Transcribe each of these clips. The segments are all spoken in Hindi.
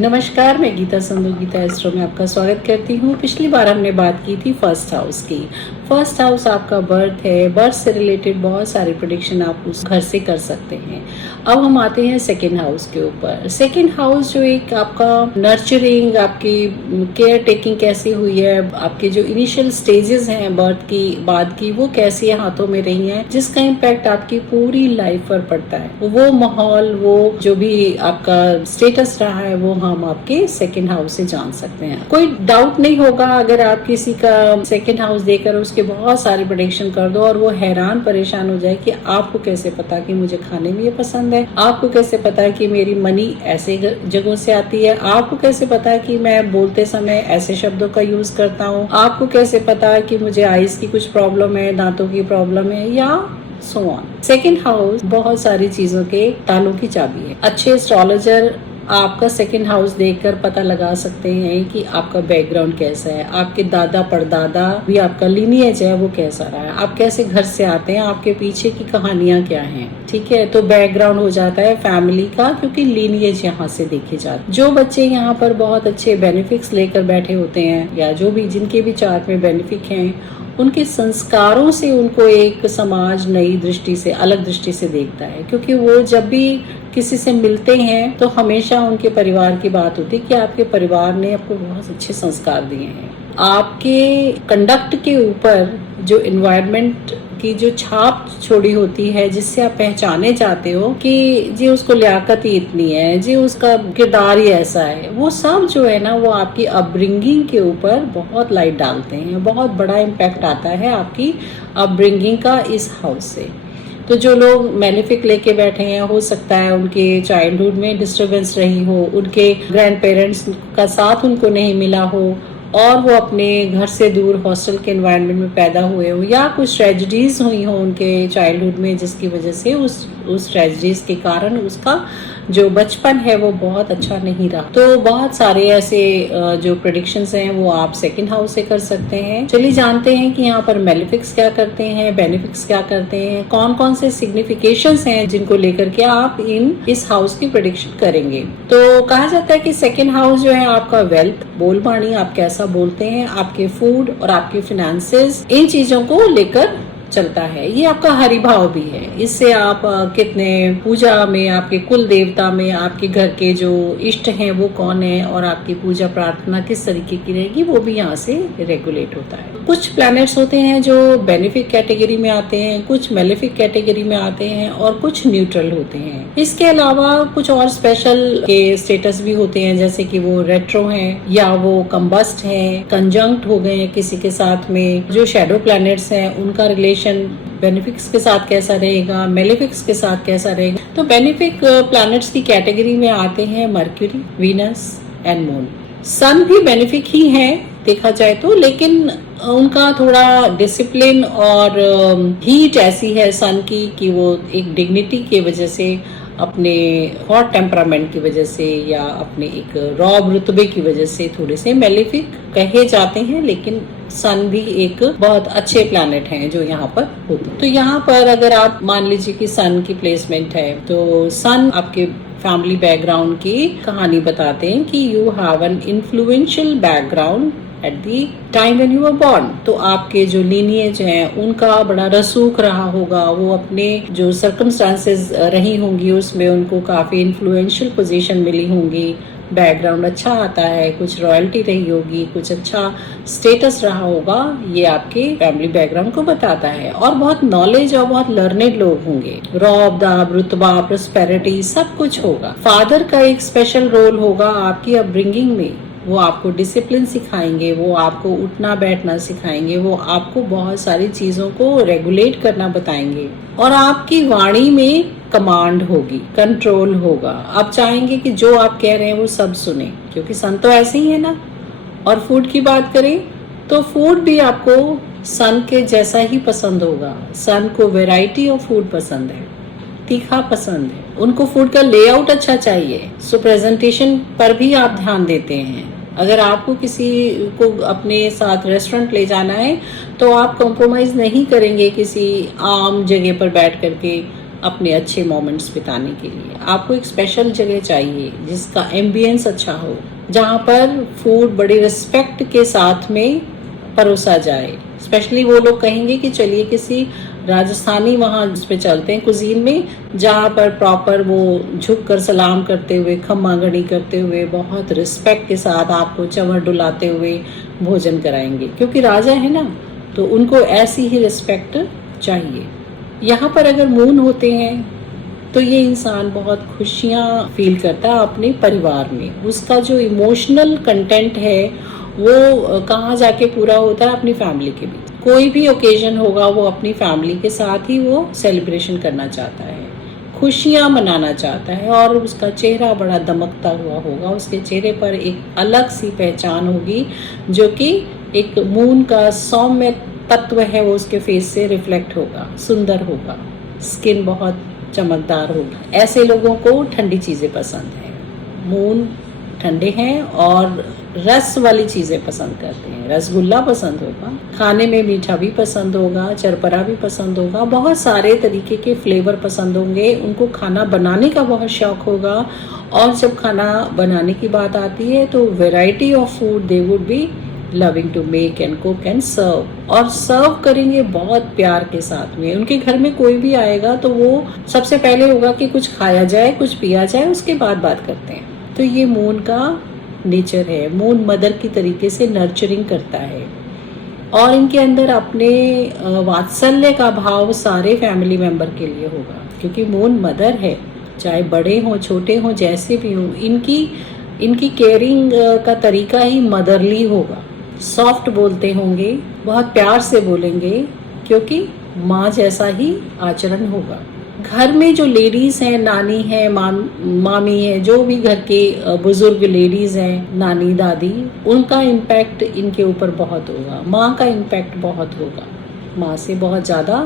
नमस्कार, मैं गीता संधू गीता एस्ट्रो में आपका स्वागत करती हूँ। पिछली बार हमने बात की थी फर्स्ट हाउस की। फर्स्ट हाउस आपका बर्थ है। बर्थ से रिलेटेड बहुत सारी प्रेडिक्शन आप उस घर से कर सकते हैं। अब हम आते हैं सेकेंड हाउस के ऊपर। सेकेंड हाउस जो एक आपका नर्चरिंग, आपकी केयर टेकिंग कैसी हुई है, आपके जो इनिशियल स्टेजेस हैं बर्थ की बाद की, वो कैसी हाथों में रही हैं, जिसका इम्पैक्ट आपकी पूरी लाइफ पर पड़ता है। वो माहौल, वो जो भी आपका स्टेटस रहा है, वो हम आपके सेकेंड हाउस से जान सकते हैं। कोई डाउट नहीं होगा अगर आप किसी का सेकेंड हाउस देकर उसके बहुत सारी प्रेडिक्शन कर दो और वो हैरान परेशान हो जाए कि आपको कैसे पता कि मुझे खाने में ये पसंद है, आपको कैसे पता है कि मेरी मनी ऐसे जगहों से आती है, आपको कैसे पता है कि मैं बोलते समय ऐसे शब्दों का यूज करता हूँ, आपको कैसे पता है कि मुझे आईज की कुछ प्रॉब्लम है, दांतों की प्रॉब्लम है, या सो ऑन। सेकेंड हाउस बहुत सारी चीजों के तालों की चाबी है। अच्छे एस्ट्रोलॉजर आपका सेकेंड हाउस देखकर पता लगा सकते हैं कि आपका बैकग्राउंड कैसा है, आपके दादा परदादा भी आपका लीनिएज है वो कैसा रहा है, आप कैसे घर से आते हैं, आपके पीछे की कहानियां क्या हैं। ठीक है, तो बैकग्राउंड हो जाता है फैमिली का, क्योंकि लीनिएज यहाँ से देखे जाते हैं। जो बच्चे यहाँ पर बहुत अच्छे बेनिफिट्स लेकर बैठे होते हैं, या जो भी जिनके भी चार्ट में बेनिफिट हैं, उनके संस्कारों से उनको एक समाज नई दृष्टि से, अलग दृष्टि से देखता है। क्योंकि वो जब भी किसी से मिलते हैं तो हमेशा उनके परिवार की बात होती है कि आपके परिवार ने आपको बहुत अच्छे संस्कार दिए हैं। आपके कंडक्ट के ऊपर जो एनवायरनमेंट की जो छाप छोड़ी होती है, जिससे आप पहचाने जाते हो कि जी उसको लियाकत ही इतनी है, जी उसका किरदार ही ऐसा है, वो सब जो है ना, वो आपकी अपब्रिंगिंग के ऊपर बहुत लाइट डालते हैं। बहुत बड़ा इम्पैक्ट आता है आपकी अपब्रिंगिंग का इस हाउस से। तो जो लोग मैलिफिक लेके बैठे हैं, हो सकता है उनके चाइल्डहुड में डिस्टरबेंस रही हो, उनके ग्रैंड पेरेंट्स का साथ उनको नहीं मिला हो, और वो अपने घर से दूर हॉस्टल के एनवायरनमेंट में पैदा हुए हो, या कुछ ट्रेजेडीज हुई हो उनके चाइल्डहुड में, जिसकी वजह से उस ट्रेजेडीज के कारण उसका जो बचपन है वो बहुत अच्छा नहीं रहा। तो बहुत सारे ऐसे जो प्रेडिक्शंस हैं वो आप सेकंड हाउस से कर सकते हैं। चलिए जानते हैं कि यहाँ पर मेलिफिक्स क्या करते हैं, बेनिफिक्स क्या करते हैं, कौन कौन से सिग्निफिकेशंस हैं जिनको लेकर के आप इस हाउस की प्रेडिक्शन करेंगे। तो कहा जाता है कि सेकेंड हाउस जो है आपका वेल्थ, बोलबानी, आप कैसा बोलते हैं, आपके फूड और आपके फिनेंसेस, इन चीजों को लेकर चलता है। ये आपका हरिभाव भी है। इससे आप कितने पूजा में, आपके कुल देवता में, आपके घर के जो इष्ट हैं वो कौन है, और आपकी पूजा प्रार्थना किस तरीके की रहेगी, वो भी यहाँ से रेगुलेट होता है। कुछ प्लैनेट्स होते हैं जो बेनिफिक कैटेगरी में आते हैं, कुछ मेलेफिक कैटेगरी में आते हैं, और कुछ न्यूट्रल होते हैं। इसके अलावा कुछ और स्पेशल के स्टेटस भी होते हैं, जैसे कि वो रेट्रो हैं, या वो कंबस्ट हैं, कंजंक्ट हो गए हैं किसी के साथ में। जो शैडो प्लैनेट्स हैं उनका रिलेशन बेनिफिक्स के साथ कैसा रहेगा, मेलेफिक्स के साथ कैसा रहेगा। तो बेनिफिक प्लैनेट्स की कैटेगरी में आते हैं मर्क्यूरी, वीनस एंड मून। सन भी बेनिफिक ही है देखा जाए तो, लेकिन उनका थोड़ा डिसिप्लिन और हीट ऐसी है सन की कि वो एक डिग्निटी की वजह से, अपने हॉट टेम्परामेंट की वजह से, या अपने एक रॉब रुतबे की वजह से थोड़े से मेलेफिक कहे जाते हैं। लेकिन सन भी एक बहुत अच्छे प्लैनेट हैं जो यहाँ पर होते हैं। तो यहाँ पर अगर आप मान लीजिए कि सन की प्लेसमेंट है, तो सन आपके फैमिली बैकग्राउंड की कहानी बताते हैं कि you have an influential background at the time when you were born. तो आपके जो लीनिएज हैं उनका बड़ा रसूख रहा होगा, वो अपने जो सर्कमस्टांसेस रही होंगी उसमें उनको काफी इन्फ्लुएंशियल पोजीशन मिली होंगी, बैकग्राउंड अच्छा आता है, कुछ रॉयल्टी रही होगी, कुछ अच्छा स्टेटस रहा होगा। ये आपके फैमिली बैकग्राउंड को बताता है। और बहुत नॉलेज और बहुत लर्नेड लोग होंगे, रौब दाब रुतबा प्रॉस्पेरिटी सब कुछ होगा। फादर का एक स्पेशल रोल होगा आपकी अपब्रिंगिंग में। वो आपको डिसिप्लिन सिखाएंगे, वो आपको उठना बैठना सिखाएंगे, वो आपको बहुत सारी चीजों को रेगुलेट करना बताएंगे, और आपकी वाणी में कमांड होगी, कंट्रोल होगा। आप चाहेंगे कि जो आप कह रहे हैं वो सब सुने, क्योंकि सन तो ऐसे ही है ना। और फूड की बात करें तो फूड भी आपको सन के जैसा ही पसंद होगा। सन को वैरायटी ऑफ फूड पसंद है, तीखा पसंद है, उनको फूड का लेआउट अच्छा चाहिए। सो प्रेजेंटेशन पर भी आप ध्यान देते हैं, अगर आपको किसी को अपने साथ रेस्टोरेंट ले जाना है तो आप कॉम्प्रोमाइज़ नहीं करेंगे किसी आम जगह पर बैठ करके अपने अच्छे मोमेंट्स बिताने के लिए। आपको एक स्पेशल जगह चाहिए जिसका एम्बियंस अच्छा हो, जहाँ पर फूड बड़े रिस्पेक्ट के साथ में परोसा जाए। स्पेशली वो लोग कहेंगे कि चलिए किसी राजस्थानी वहाँ जिस पे चलते हैं कुजीन में, जहाँ पर प्रॉपर वो झुक कर सलाम करते हुए, खम्मा घड़ी करते हुए, बहुत रिस्पेक्ट के साथ आपको चंवर डुलाते हुए भोजन कराएंगे, क्योंकि राजा है ना, तो उनको ऐसी ही रिस्पेक्ट चाहिए। यहाँ पर अगर मून होते हैं तो ये इंसान बहुत खुशियाँ फील करता है अपने परिवार में। उसका जो इमोशनल कंटेंट है वो कहाँ जाके पूरा होता है? अपनी फैमिली के बीच। कोई भी ओकेजन होगा वो अपनी फैमिली के साथ ही वो सेलिब्रेशन करना चाहता है, खुशियाँ मनाना चाहता है, और उसका चेहरा बड़ा दमकता हुआ होगा। उसके चेहरे पर एक अलग सी पहचान होगी जो कि एक मून का सौम्य तत्व है, वो उसके फेस से रिफ्लेक्ट होगा, सुंदर होगा, स्किन बहुत चमकदार होगा। ऐसे लोगों को ठंडी चीज़ें पसंद है। मून ठंडे हैं और रस वाली चीज़ें पसंद करते हैं। रसगुल्ला पसंद होगा, खाने में मीठा भी पसंद होगा, चरपरा भी पसंद होगा, बहुत सारे तरीके के फ्लेवर पसंद होंगे। उनको खाना बनाने का बहुत शौक होगा, और जब खाना बनाने की बात आती है तो variety of food they would be loving to make and cook and serve, और सर्व करेंगे बहुत प्यार के साथ में। उनके घर में कोई भी आएगा तो वो सबसे पहले होगा कि कुछ खाया जाए, कुछ पिया जाए, उसके बाद बात करते हैं। तो ये मून का नेचर है। मून मदर की तरीके से नर्चरिंग करता है, और इनके अंदर अपने वात्सल्य का भाव सारे फैमिली मेंबर के लिए होगा, क्योंकि मून मदर है। चाहे बड़े हों छोटे हों जैसे भी हों, इनकी केयरिंग का तरीका ही मदरली होगा। सॉफ्ट बोलते होंगे, बहुत प्यार से बोलेंगे, क्योंकि माँ जैसा ही आचरण होगा। घर में जो लेडीज़ हैं, नानी है, मामी है, जो भी घर के बुजुर्ग लेडीज़ हैं, नानी दादी, उनका इम्पैक्ट इनके ऊपर बहुत होगा। माँ का इम्पैक्ट बहुत होगा, माँ से बहुत ज़्यादा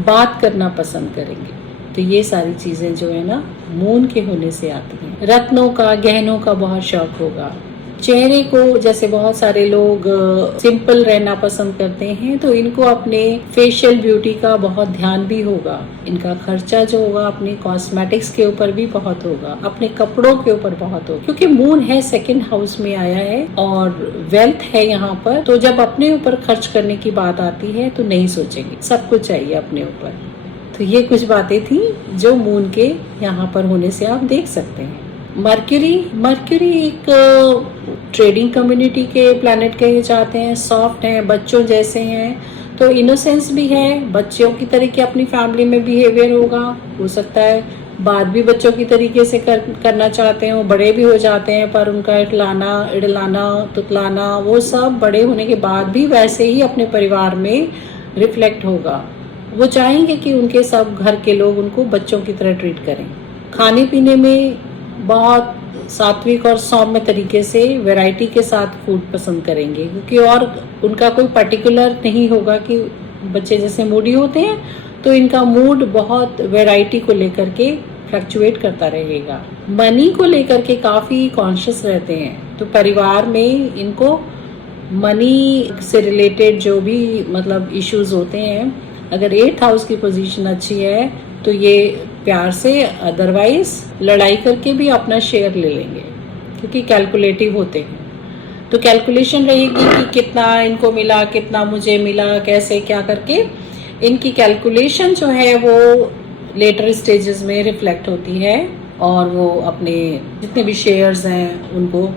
बात करना पसंद करेंगे। तो ये सारी चीज़ें जो है ना मून के होने से आती हैं। रत्नों का, गहनों का बहुत शौक होगा। चेहरे को, जैसे बहुत सारे लोग सिंपल रहना पसंद करते हैं, तो इनको अपने फेशियल ब्यूटी का बहुत ध्यान भी होगा। इनका खर्चा जो होगा अपने कॉस्मेटिक्स के ऊपर भी बहुत होगा, अपने कपड़ों के ऊपर बहुत होगा, क्योंकि मून है सेकंड हाउस में आया है और वेल्थ है यहाँ पर। तो जब अपने ऊपर खर्च करने की बात आती है तो नहीं सोचेंगे, सब कुछ चाहिए अपने ऊपर। तो ये कुछ बातें थी जो मून के यहाँ पर होने से आप देख सकते हैं। मर्क्यूरी एक ट्रेडिंग कम्युनिटी के प्लैनेट कहे जाते हैं। सॉफ्ट हैं, बच्चों जैसे हैं, तो इनोसेंस भी है, बच्चों की तरीके अपनी फैमिली में बिहेवियर होगा। हो सकता है बात भी बच्चों की तरीके से करना चाहते हैं, वो बड़े भी हो जाते हैं, पर उनका इड़लाना, तुतलाना, वो सब बड़े होने के बाद भी वैसे ही अपने परिवार में रिफ्लेक्ट होगा। वो चाहेंगे कि उनके सब घर के लोग उनको बच्चों की तरह ट्रीट करें। खाने पीने में बहुत सात्विक और सौम्य तरीके से वैरायटी के साथ फूड पसंद करेंगे, क्योंकि और उनका कोई पर्टिकुलर नहीं होगा कि बच्चे जैसे मूडी होते हैं, तो इनका मूड बहुत वैरायटी को लेकर के फ्लक्चुएट करता रहेगा। मनी को लेकर के काफ़ी कॉन्शियस रहते हैं, तो परिवार में इनको मनी से रिलेटेड जो भी मतलब इश्यूज होते हैं, अगर 8th हाउस की पोजीशन अच्छी है तो ये प्यार से, अदरवाइज लड़ाई करके भी अपना शेयर ले लेंगे, क्योंकि कैलकुलेटिव होते हैं। तो कैलकुलेशन रहेगी कि कितना इनको मिला, कितना मुझे मिला, कैसे क्या करके इनकी कैलकुलेशन जो है वो लेटर स्टेजेस में रिफ्लेक्ट होती है, और वो अपने जितने भी शेयर्स हैं उनको,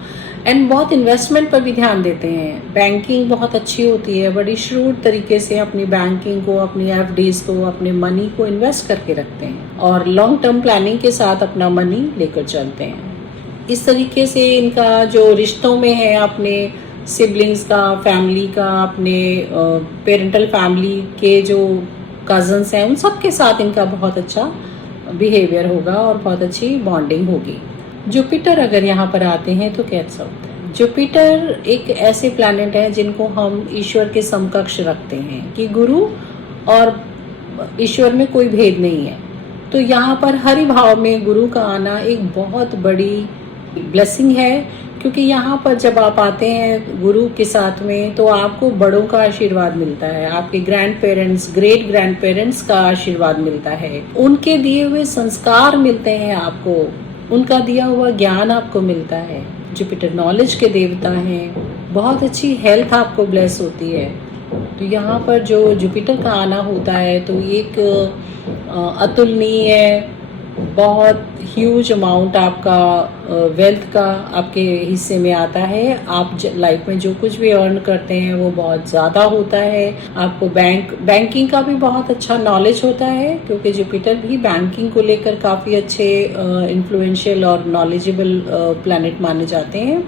एंड बहुत इन्वेस्टमेंट पर भी ध्यान देते हैं। बैंकिंग बहुत अच्छी होती है, बड़ी श्रूड तरीके से अपनी बैंकिंग को, अपनी एफडीज को, अपने मनी को इन्वेस्ट करके रखते हैं, और लॉन्ग टर्म प्लानिंग के साथ अपना मनी लेकर चलते हैं। इस तरीके से इनका जो रिश्तों में है, अपने सिबलिंग्स का, फैमिली का, अपने पेरेंटल फैमिली के जो कजन्स हैं, उन सब के साथ इनका बहुत अच्छा बिहेवियर होगा और बहुत अच्छी बॉन्डिंग होगी। जुपिटर अगर यहाँ पर आते हैं तो कैसा होता है? जुपिटर एक ऐसे प्लैनेट है जिनको हम ईश्वर के समकक्ष रखते हैं, कि गुरु और ईश्वर में कोई भेद नहीं है। तो यहाँ पर हरि भाव में गुरु का आना एक बहुत बड़ी ब्लेसिंग है, क्योंकि यहाँ पर जब आप आते हैं गुरु के साथ में तो आपको बड़ों का आशीर्वाद मिलता है, आपके grand parents, great grand parents का आशीर्वाद मिलता है, उनके दिए हुए संस्कार मिलते हैं आपको, उनका दिया हुआ ज्ञान आपको मिलता है। जुपिटर नॉलेज के देवता हैं, बहुत अच्छी हेल्थ आपको ब्लेस होती है। तो यहाँ पर जो जुपिटर का आना होता है तो एक अतुलनीय, बहुत ह्यूज अमाउंट आपका वेल्थ का आपके हिस्से में आता है। आप लाइफ में जो कुछ भी अर्न करते हैं वो बहुत ज़्यादा होता है। आपको बैंकिंग का भी बहुत अच्छा नॉलेज होता है, क्योंकि जुपिटर भी बैंकिंग को लेकर काफ़ी अच्छे इन्फ्लुएंशियल और नॉलेजेबल प्लैनेट माने जाते हैं।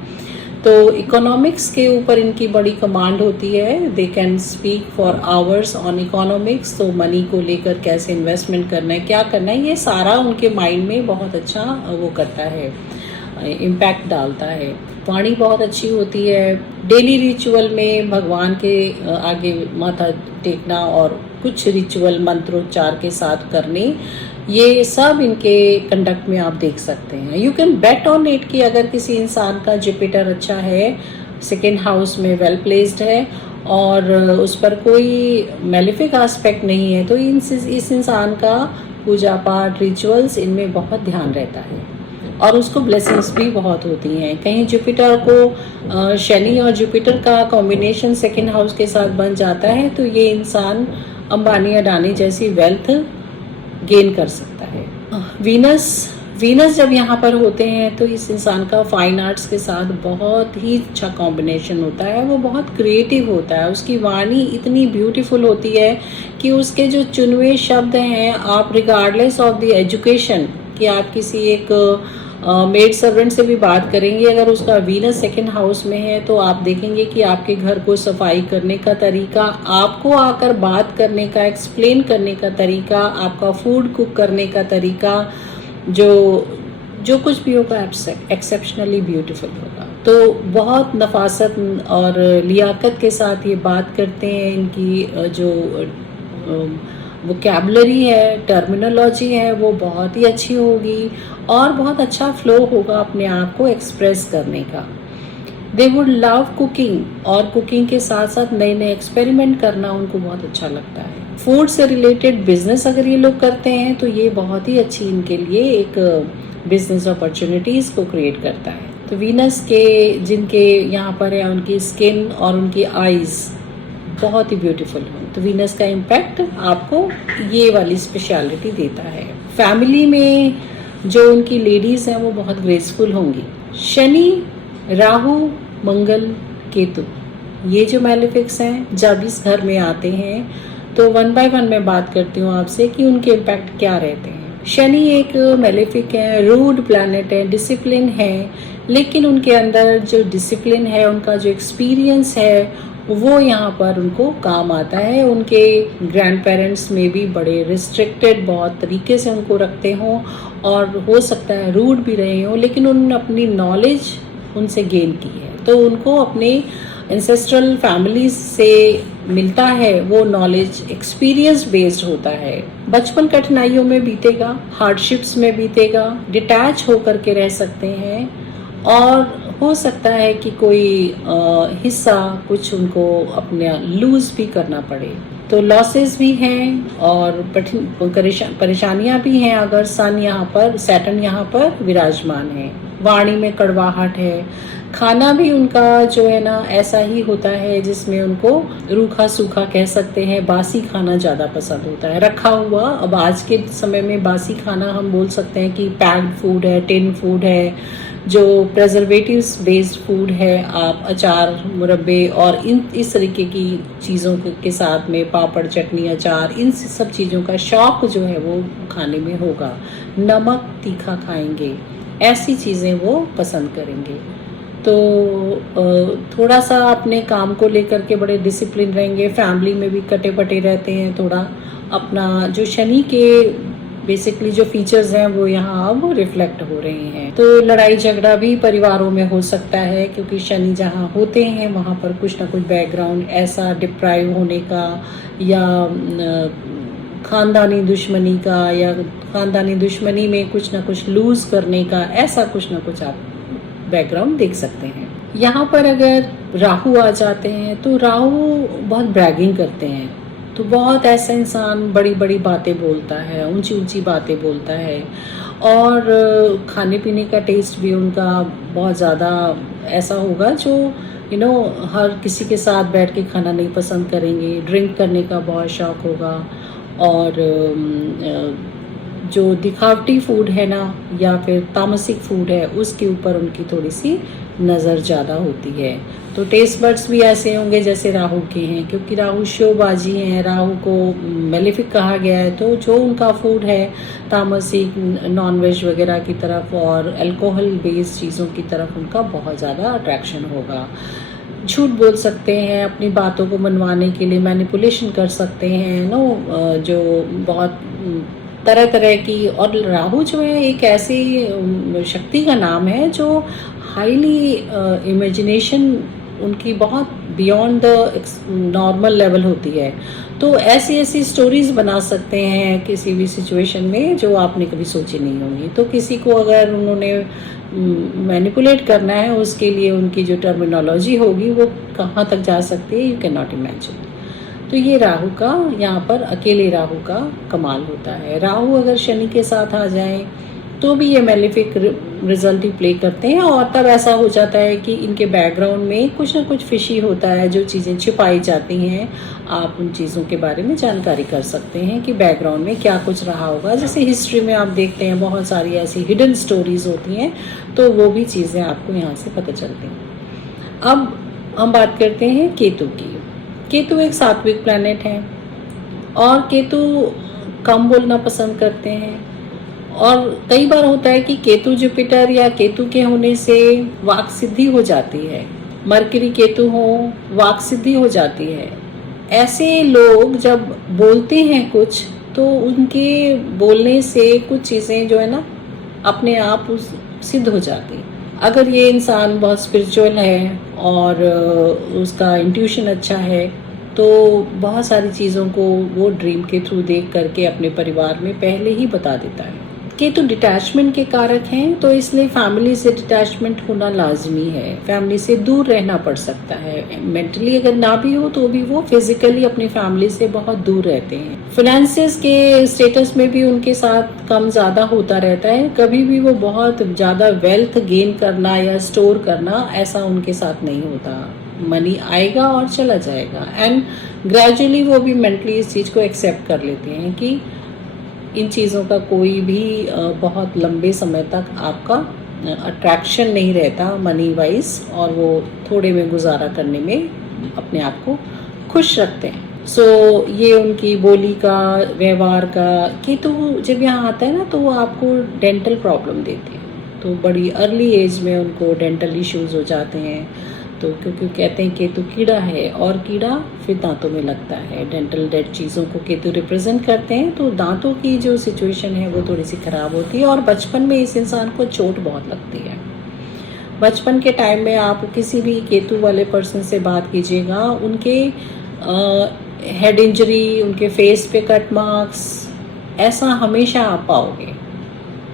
तो इकोनॉमिक्स के ऊपर इनकी बड़ी कमांड होती है। They can speak for hours on economics. तो मनी को लेकर कैसे इन्वेस्टमेंट करना है, क्या करना है, ये सारा उनके माइंड में बहुत अच्छा वो करता है, इम्पैक्ट डालता है। वाणी बहुत अच्छी होती है। डेली रिचुअल में भगवान के आगे माथा टेकना और कुछ रिचुअल मंत्रोच्चार के साथ करने, ये सब इनके कंडक्ट में आप देख सकते हैं। You can bet on it कि अगर किसी इंसान का जुपिटर अच्छा है, सेकेंड हाउस में वेल प्लेस्ड है और उस पर कोई मेलिफिक एस्पेक्ट नहीं है, तो इस इंसान का पूजा पाठ, रिचुअल्स, इनमें बहुत ध्यान रहता है और उसको ब्लेसिंग्स भी बहुत होती हैं। कहीं जुपिटर को शनि और जुपिटर का कॉम्बिनेशन सेकेंड हाउस के साथ बन जाता है तो ये इंसान अंबानी अडानी जैसी वेल्थ गेन कर सकता है। वीनस जब यहाँ पर होते हैं तो इस इंसान का फाइन आर्ट्स के साथ बहुत ही अच्छा कॉम्बिनेशन होता है। वो बहुत क्रिएटिव होता है, उसकी वाणी इतनी ब्यूटीफुल होती है कि उसके जो चुनवे शब्द हैं, आप रिगार्डलेस ऑफ द एजुकेशन, कि आप किसी एक मेड सर्वेंट से भी बात करेंगे, अगर उसका वीनस सेकंड हाउस में है तो आप देखेंगे कि आपके घर को सफाई करने का तरीका, आपको आकर बात करने का, एक्सप्लेन करने का तरीका, आपका फूड कुक करने का तरीका, जो कुछ भी होगा एक्सेप्शनली ब्यूटीफुल होगा। तो बहुत नफासत और लियाकत के साथ ये बात करते हैं। इनकी जो वोकैबुलरी है, टर्मिनोलॉजी है, वो बहुत ही अच्छी होगी और बहुत अच्छा फ्लो होगा अपने आप को एक्सप्रेस करने का। दे वुड लव कुकिंग, और कुकिंग के साथ साथ नए नए एक्सपेरिमेंट करना उनको बहुत अच्छा लगता है। फूड से रिलेटेड बिजनेस अगर ये लोग करते हैं तो ये बहुत ही अच्छी इनके लिए एक बिजनेस अपॉर्चुनिटीज को क्रिएट करता है। तो वीनस के जिनके यहाँ पर है, उनकी स्किन और उनकी आईज बहुत ही ब्यूटीफुल हो, तो वीनस का इम्पैक्ट आपको ये वाली स्पेशलिटी देता है। फैमिली में जो उनकी लेडीज हैं वो बहुत ग्रेसफुल होंगी। शनि, राहु, मंगल, केतु, ये जो मैलेफिक्स हैं जब इस घर में आते हैं तो वन बाय वन मैं बात करती हूँ आपसे कि उनके इम्पैक्ट क्या रहते हैं। शनि एक मैलेफिक है, रूड प्लैनेट है, डिसिप्लिन है, लेकिन उनके अंदर जो डिसिप्लिन है, उनका जो एक्सपीरियंस है, वो यहाँ पर उनको काम आता है। उनके ग्रैंड पेरेंट्स में भी बड़े रिस्ट्रिक्टेड बहुत तरीके से उनको रखते हों और हो सकता है रूड भी रहे हों, लेकिन उन्होंने अपनी नॉलेज उनसे गेन की है, तो उनको अपने एंसेस्ट्रल फैमिली से मिलता है वो नॉलेज, एक्सपीरियंस बेस्ड होता है। बचपन कठिनाइयों में बीतेगा, हार्डशिप्स में बीतेगा, डिटैच होकर के रह सकते हैं और हो सकता है कि कोई हिस्सा कुछ उनको अपने लूज भी करना पड़े। तो लॉसेस भी हैं और परेशानियां भी हैं अगर सैटर्न यहाँ पर विराजमान है। वाणी में कड़वाहट है। खाना भी उनका जो है ना ऐसा ही होता है जिसमें उनको रूखा सूखा कह सकते हैं, बासी खाना ज़्यादा पसंद होता है, रखा हुआ। अब आज के समय में बासी खाना हम बोल सकते हैं कि पैक्ड फूड है, टिन फूड है, जो प्रेजर्वेटिव्स बेस्ड फूड है। आप अचार, मुरब्बे और इस तरीके की चीज़ों के साथ में पापड़, चटनी, अचार, इन सब चीज़ों का शौक जो है वो खाने में होगा। नमक तीखा खाएंगे, ऐसी चीज़ें वो पसंद करेंगे। तो थोड़ा सा अपने काम को लेकर के बड़े डिसिप्लिन रहेंगे। फैमिली में भी कटे पटे रहते हैं थोड़ा। अपना जो शनि के बेसिकली जो फीचर्स हैं वो यहाँ अब रिफ्लेक्ट हो रहे हैं। तो लड़ाई झगड़ा भी परिवारों में हो सकता है, क्योंकि शनि जहाँ होते हैं वहाँ पर कुछ ना कुछ बैकग्राउंड ऐसा डिप्राइव होने का या खानदानी दुश्मनी का, या खानदानी दुश्मनी में कुछ ना कुछ लूज करने का, ऐसा कुछ ना कुछ आप बैकग्राउंड देख सकते हैं। यहाँ पर अगर राहु आ जाते हैं तो राहु बहुत ब्रैगिंग करते हैं, तो बहुत ऐसा इंसान बड़ी बड़ी बातें बोलता है, ऊंची ऊंची बातें बोलता है, और खाने पीने का टेस्ट भी उनका बहुत ज़्यादा ऐसा होगा जो हर किसी के साथ बैठ के खाना नहीं पसंद करेंगे। ड्रिंक करने का बहुत शौक होगा, और जो दिखावटी फूड है ना, या फिर तामसिक फूड है, उसके ऊपर उनकी थोड़ी सी नज़र ज़्यादा होती है। तो टेस्ट बर्ड्स भी ऐसे होंगे जैसे राहु के हैं, क्योंकि राहु शोबाजी हैं, राहु को मेलेफिक कहा गया है। तो जो उनका फूड है तामसिक, नॉनवेज वगैरह की तरफ और अल्कोहल बेस्ड चीज़ों की तरफ उनका बहुत ज़्यादा अट्रैक्शन होगा। झूठ बोल सकते हैं अपनी बातों को मनवाने के लिए, मैनिपुलेशन कर सकते हैं जो बहुत तरह तरह की। और राहु जो है एक ऐसी शक्ति का नाम है जो हाईली इमेजिनेशन उनकी बहुत बियॉन्ड द नॉर्मल लेवल होती है। तो ऐसी ऐसी स्टोरीज बना सकते हैं किसी भी सिचुएशन में जो आपने कभी सोची नहीं होंगी। तो किसी को अगर उन्होंने मैनिपुलेट करना है, उसके लिए उनकी जो टर्मिनोलॉजी होगी वो कहाँ तक जा सकती है, यू कैन नॉट इमेजिन। तो ये राहु का, यहाँ पर अकेले राहु का कमाल होता है। राहु अगर शनि के साथ आ जाए तो भी ये मेलेफिक रिजल्ट ही प्ले करते हैं, और तब ऐसा हो जाता है कि इनके बैकग्राउंड में कुछ ना कुछ फिशी होता है, जो चीज़ें छिपाई जाती हैं। आप उन चीज़ों के बारे में जानकारी कर सकते हैं कि बैकग्राउंड में क्या कुछ रहा होगा। जैसे हिस्ट्री में आप देखते हैं बहुत सारी ऐसी हिडन स्टोरीज होती हैं, तो वो भी चीज़ें आपको यहाँ से पता चलती हैं। अब हम बात करते हैं केतु की। केतु एक सात्विक प्लैनेट है, और केतु कम बोलना पसंद करते हैं। और कई बार होता है कि केतु जुपिटर या केतु के होने से वाक सिद्धि हो जाती है, मरकरी केतु हो वाक सिद्धि हो जाती है। ऐसे लोग जब बोलते हैं कुछ, तो उनके बोलने से कुछ चीज़ें जो है ना अपने आप सिद्ध हो जाती। अगर ये इंसान बहुत स्पिरिचुअल है और उसका इंट्यूशन अच्छा है, तो बहुत सारी चीज़ों को वो ड्रीम के थ्रू देख करके अपने परिवार में पहले ही बता देता है। केतु डिटैचमेंट के कारक हैं, तो इसलिए फैमिली से डिटैचमेंट होना लाजमी है। फैमिली से दूर रहना पड़ सकता है। मेंटली अगर ना भी हो तो भी वो फिजिकली अपनी फैमिली से बहुत दूर रहते हैं। फाइनेंसेस के स्टेटस में भी उनके साथ कम ज़्यादा होता रहता है। कभी भी वो बहुत ज़्यादा वेल्थ गेन करना या स्टोर करना, ऐसा उनके साथ नहीं होता। मनी आएगा और चला जाएगा, एंड ग्रेजुअली वो भी मेंटली इस चीज़ को एक्सेप्ट कर लेते हैं कि इन चीज़ों का कोई भी बहुत लंबे समय तक आपका अट्रैक्शन नहीं रहता मनी वाइज, और वो थोड़े में गुजारा करने में अपने आप को खुश रखते हैं। सो ये उनकी बोली का, व्यवहार का। केतु जब यहाँ आता है ना, तो वो आपको डेंटल प्रॉब्लम देते हैं। तो बड़ी अर्ली एज में उनको डेंटल इश्यूज हो जाते हैं। तो क्योंकि कहते हैं केतु कीड़ा है, और कीड़ा फिर दांतों में लगता है। डेंटल डेड चीज़ों को केतु रिप्रेजेंट करते हैं, तो दांतों की जो सिचुएशन है वो थोड़ी सी ख़राब होती है। और बचपन में इस इंसान को चोट बहुत लगती है। बचपन के टाइम में आप किसी भी केतु वाले पर्सन से बात कीजिएगा, उनके हेड इंजरी, उनके फेस पे कट मार्क्स, ऐसा हमेशा आप पाओगे।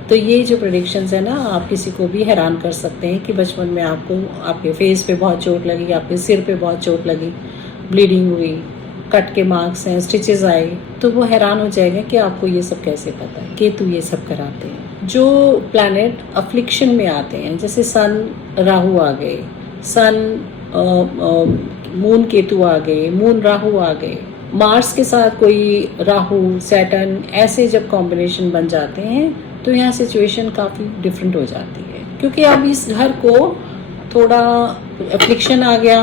तो ये जो प्रेडिक्शंस है ना, आप किसी को भी हैरान कर सकते हैं कि बचपन में आपको आपके फेस पे बहुत चोट लगी, आपके सिर पे बहुत चोट लगी, ब्लीडिंग हुई, कट के मार्क्स हैं, स्टिचेस आए, तो वो हैरान हो जाएगा कि आपको ये सब कैसे पता है। केतु ये सब कराते हैं। जो प्लैनेट अफ्लिक्शन में आते हैं, जैसे सन राहु आ गए, सन मून केतु आ गए, मून राहु आ गए, मार्स के साथ कोई राहु, सैटर्न, ऐसे जब कॉम्बिनेशन बन जाते हैं तो यहाँ सिचुएशन काफ़ी डिफरेंट हो जाती है। क्योंकि अब इस घर को थोड़ा एफ्लिक्शन आ गया,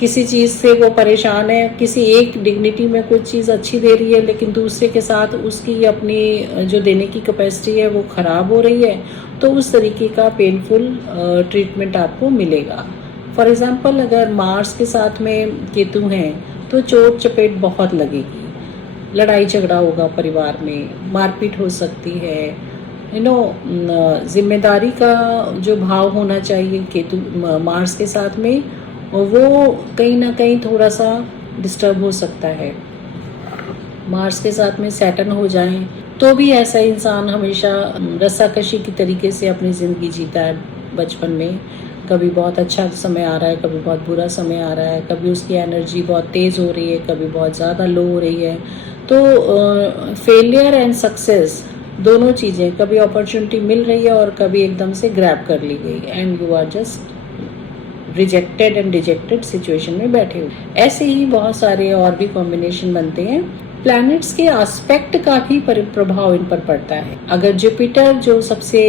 किसी चीज़ से वो परेशान है, किसी एक डिग्निटी में कुछ चीज़ अच्छी दे रही है, लेकिन दूसरे के साथ उसकी अपनी जो देने की कैपेसिटी है वो ख़राब हो रही है, तो उस तरीके का पेनफुल ट्रीटमेंट आपको मिलेगा। फॉर एग्ज़ाम्पल, अगर मार्स के साथ में केतु हैं तो चोट चपेट बहुत लगेगी, लड़ाई झगड़ा होगा परिवार में, मारपीट हो सकती है। जिम्मेदारी का जो भाव होना चाहिए केतु मार्स के साथ में, वो कहीं ना कहीं थोड़ा सा डिस्टर्ब हो सकता है। मार्स के साथ में सैटर्न हो जाए तो भी ऐसा इंसान हमेशा रस्साकशी की तरीके से अपनी ज़िंदगी जीता है बचपन में, कभी बहुत अच्छा समय आ रहा है, कभी बहुत बुरा समय आ रहा है, कभी उसकी एनर्जी बहुत तेज़ हो रही है, कभी बहुत ज़्यादा लो हो रही है। तो फेलियर एंड सक्सेस दोनों चीज़ें, कभी अपॉर्चुनिटी मिल रही है और कभी एकदम से ग्रैब कर ली गई and you are just rejected and dejected situation में बैठे हुए। ऐसे ही बहुत सारे और भी कॉम्बिनेशन बनते हैं। प्लैनेट्स के एस्पेक्ट का भी प्रभाव इन पर पड़ता है। अगर जुपिटर जो सबसे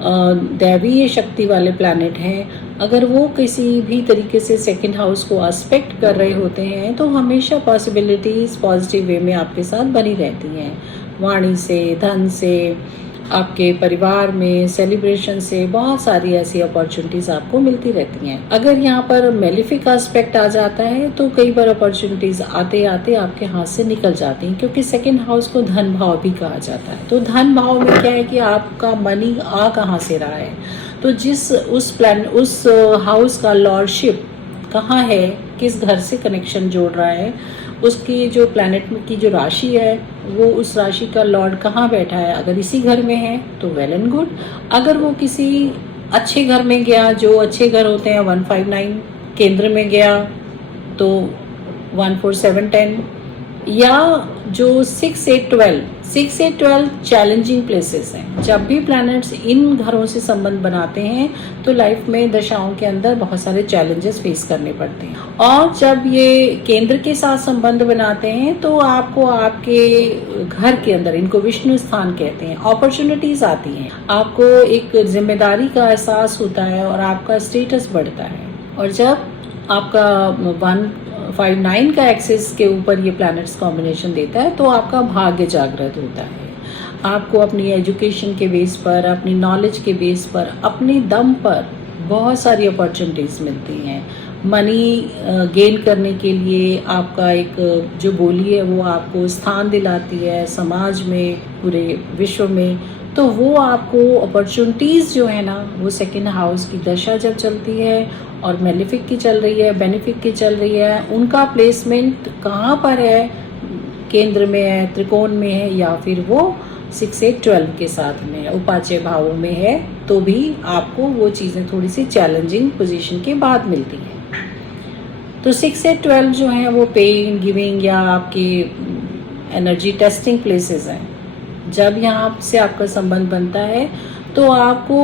दैवीय शक्ति वाले प्लैनेट हैं, अगर वो किसी भी तरीके से सेकंड हाउस को एस्पेक्ट कर रहे होते हैं तो हमेशा पॉसिबिलिटीज पॉजिटिव वे में आपके साथ बनी रहती हैं। वाणी से, धन से, आपके परिवार में सेलिब्रेशन से बहुत सारी ऐसी अपॉर्चुनिटीज आपको मिलती रहती हैं। अगर यहाँ पर मेलिफिक एस्पेक्ट आ जाता है तो कई बार अपॉर्चुनिटीज आते आते आपके हाथ से निकल जाती हैं, क्योंकि सेकंड हाउस को धन भाव भी कहा जाता है। तो धन भाव में क्या है कि आपका मनी आ कहाँ से रहा है, तो जिस उस हाउस का लॉर्डशिप कहाँ है, किस घर से कनेक्शन जोड़ रहा है, उसकी जो प्लैनेट की जो राशि है वो उस राशि का लॉर्ड कहाँ बैठा है। अगर इसी घर में है तो वेल एंड गुड। अगर वो किसी अच्छे घर में गया, जो अच्छे घर होते हैं 159 केंद्र में गया तो 14710, या जो 6 8 12 चैलेंजिंग प्लेसेस हैं। जब भी प्लैनेट्स इन घरों से संबंध बनाते हैं तो लाइफ में दशाओं के अंदर बहुत सारे चैलेंजेस फेस करने पड़ते हैं। और जब ये केंद्र के साथ संबंध बनाते हैं तो आपको आपके घर के अंदर, इनको विष्णु स्थान कहते हैं, अपॉर्चुनिटीज आती हैं। आपको एक जिम्मेदारी का एहसास होता है और आपका स्टेटस बढ़ता है। और जब आपका 159 का एक्सिस के ऊपर ये प्लैनेट्स कॉम्बिनेशन देता है तो आपका भाग्य जागृत होता है। आपको अपनी एजुकेशन के बेस पर, अपनी नॉलेज के बेस पर, अपने दम पर बहुत सारी अपॉर्चुनिटीज़ मिलती हैं। मनी गेन करने के लिए आपका एक जो बोली है वो आपको स्थान दिलाती है समाज में, पूरे विश्व में। तो वो आपको अपॉर्चुनिटीज़ जो है ना, वो सेकंड हाउस की दशा जब चलती है और मेलिफिक की चल रही है, बेनिफिक की चल रही है, उनका प्लेसमेंट कहाँ पर है, केंद्र में है, त्रिकोण में है, या फिर वो 6 8 12 के साथ में उपाचय भावों में है, तो भी आपको वो चीज़ें थोड़ी सी चैलेंजिंग पोजीशन के बाद मिलती हैं। तो 6 8 12 जो है वो पेन गिविंग या आपके एनर्जी टेस्टिंग प्लेसेस हैं। जब यहाँ से आपका संबंध बनता है तो आपको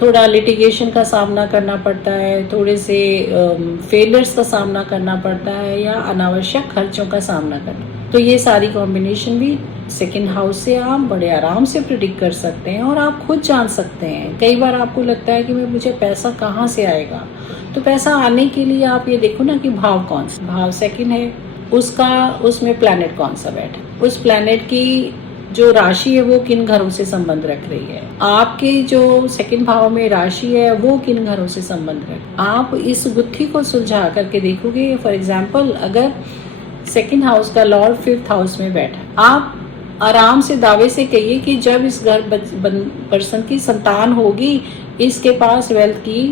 थोड़ा लिटिगेशन का सामना करना पड़ता है, थोड़े से फेलियर्स का सामना करना पड़ता है, या अनावश्यक खर्चों का सामना करना। तो ये सारी कॉम्बिनेशन भी सेकंड हाउस से आप बड़े आराम से प्रिडिक्ट कर सकते हैं और आप खुद जान सकते हैं। कई बार आपको लगता है कि मुझे पैसा कहाँ से आएगा, तो पैसा आने के लिए आप ये देखो ना कि भाव कौन सा, भाव सेकंड है उसमें प्लैनेट कौन सा बैठा, उस प्लैनेट की जो राशि है वो किन घरों से संबंध रख रही है, आपके जो सेकंड भाव में राशि है वो किन घरों से संबंध रख। आप इस गुत्थी को सुलझा करके देखोगे। फॉर एग्जाम्पल, अगर सेकंड हाउस का लॉर्ड 5th हाउस में बैठा, आप आराम से दावे से कहिए कि जब इस घर पर्सन की संतान होगी, इसके पास वेल्थ की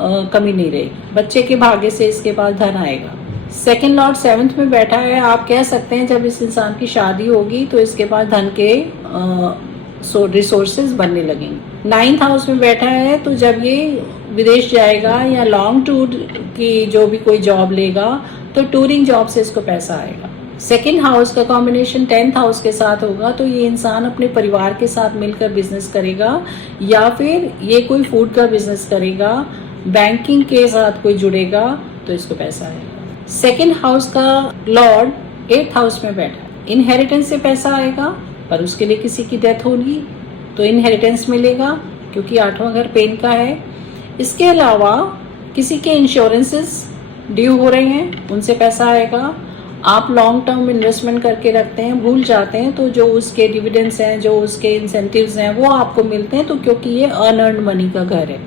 कमी नहीं रहेगी, बच्चे के भाग्य से इसके पास धन आएगा। सेकंड लॉर्ड 7th में बैठा है, आप कह सकते हैं जब इस इंसान की शादी होगी तो इसके पास धन के रिसोर्सेज बनने लगेंगे। 9th हाउस में बैठा है तो जब ये विदेश जाएगा या लॉन्ग टूर की जो भी कोई जॉब लेगा तो टूरिंग जॉब से इसको पैसा आएगा। सेकंड हाउस का कॉम्बिनेशन 10th हाउस के साथ होगा तो ये इंसान अपने परिवार के साथ मिलकर बिजनेस करेगा, या फिर ये कोई फूड का बिजनेस करेगा, बैंकिंग के साथ कोई जुड़ेगा तो इसको पैसा आएगा। सेकंड हाउस का लॉर्ड 8th हाउस में बैठा, इनहेरिटेंस से पैसा आएगा, पर उसके लिए किसी की डेथ होगी तो इनहेरिटेंस मिलेगा, क्योंकि 8वां घर पेन का है। इसके अलावा किसी के इंश्योरेंसेस ड्यू हो रहे हैं, उनसे पैसा आएगा। आप लॉन्ग टर्म इन्वेस्टमेंट करके रखते हैं, भूल जाते हैं, तो जो उसके डिविडेंड्स हैं, जो उसके इंसेंटिव्स हैं, वो आपको मिलते हैं। तो क्योंकि ये अनअर्न्ड मनी का घर है,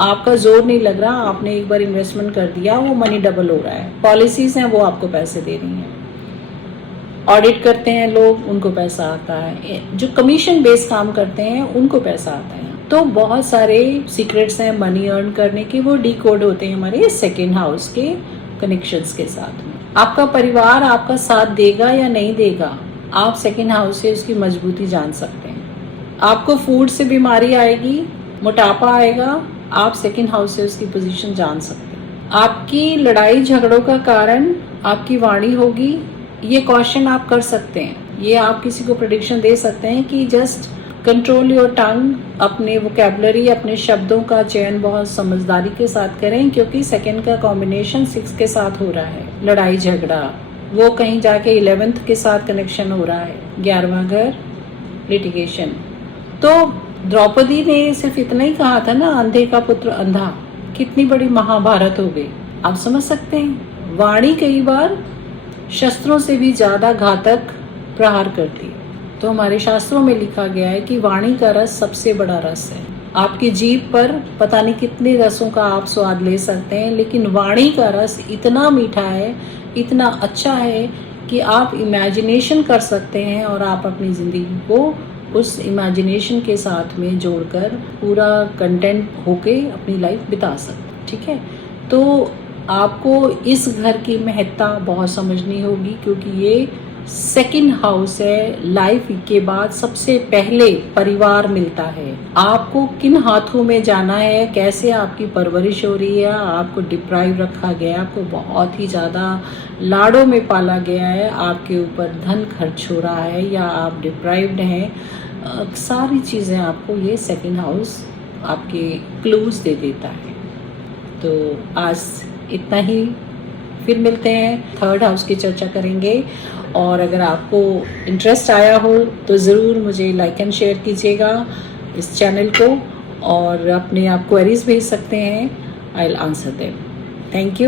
आपका जोर नहीं लग रहा, आपने एक बार इन्वेस्टमेंट कर दिया, वो मनी डबल हो रहा है। पॉलिसीज हैं वो आपको पैसे दे रही हैं। ऑडिट करते हैं लोग, उनको पैसा आता है। जो कमीशन बेस काम करते हैं उनको पैसा आता है। तो बहुत सारे सीक्रेट्स हैं मनी अर्न करने के, वो डीकोड होते हैं हमारे सेकेंड हाउस के कनेक्शंस के साथ में। आपका परिवार आपका साथ देगा या नहीं देगा, आप सेकेंड हाउस से उसकी मजबूती जान सकते हैं। आपको फूड से बीमारी आएगी, मोटापा आएगा, आप सेकंड हाउस से उसकी पोजीशन जान सकते हैं। आपकी लड़ाई झगड़ों का कारण आपकी वाणी होगी, ये क्वेश्चन आप कर सकते हैं। ये आप किसी को प्रेडिक्शन दे सकते हैं कि जस्ट कंट्रोल योर टंग, अपने वोकेबलरी, अपने शब्दों का चयन बहुत समझदारी के साथ करें, क्योंकि सेकंड का कॉम्बिनेशन 6 के साथ हो रहा है। लड़ाई झगड़ा वो कहीं जाके 11th के साथ कनेक्शन हो रहा है, 11वां घर लिटिगेशन। तो द्रौपदी ने सिर्फ इतना ही कहा था ना, अंधे का पुत्र अंधा, कितनी बड़ी महाभारत हो गई। आप समझ सकते हैं, वाणी कई बार शस्त्रों से भी ज्यादा घातक प्रहार करती है। तो हमारे शास्त्रों में लिखा गया है कि वाणी का रस सबसे बड़ा रस है। आपकी जीभ पर पता नहीं कितने रसों का आप स्वाद ले सकते हैं, लेकिन वाणी का रस इतना मीठा है, इतना अच्छा है कि आप इमेजिनेशन कर सकते हैं और आप अपनी ज़िंदगी को उस इमेजिनेशन के साथ में जोड़कर पूरा कंटेंट होके अपनी लाइफ बिता सकते हैं। ठीक है, तो आपको इस घर की महत्ता बहुत समझनी होगी, क्योंकि ये सेकंड हाउस है। लाइफ के बाद सबसे पहले परिवार मिलता है। आपको किन हाथों में जाना है, कैसे आपकी परवरिश हो रही है, आपको डिप्राइव रखा गया, आपको बहुत ही ज़्यादा लाड़ों में पाला गया है, आपके ऊपर धन खर्च हो रहा है या आप डिप्राइव्ड हैं, सारी चीज़ें आपको ये सेकंड हाउस आपके क्लूज दे देता है। तो आज इतना ही, फिर मिलते हैं, थर्ड हाउस की चर्चा करेंगे। और अगर आपको इंटरेस्ट आया हो तो ज़रूर मुझे लाइक एंड शेयर कीजिएगा इस चैनल को, और अपने आप क्वेरीज भेज सकते हैं, I will answer them. Thank you.